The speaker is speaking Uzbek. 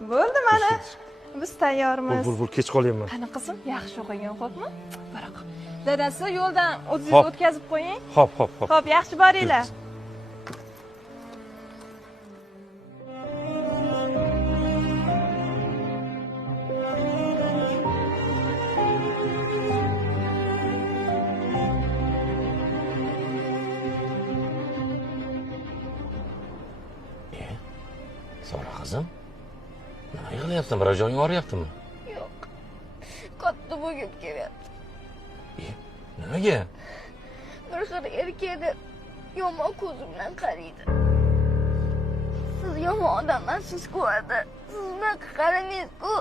Bo'ldi mana. Biz tayyormiz. Bur, kech qolyapman. Qani qizim, yaxshi o'qigin, xo'pmi? Baroq. Dadasi yo'ldan o'zingiz o'tkazib qo'ying. Xo'p. Xo'p, yaxshi boringlar. Sora qizim, nima yig'layapsan? Biror joying og'riyaptimi? Yo'q. Katta bo'lib kelyapti. Nimaga? Bir xil erkakni yomon ko'z bilan qaraydi. Siz yomon odam emassiz-ku, siz bunaqa qaramaysiz-ku.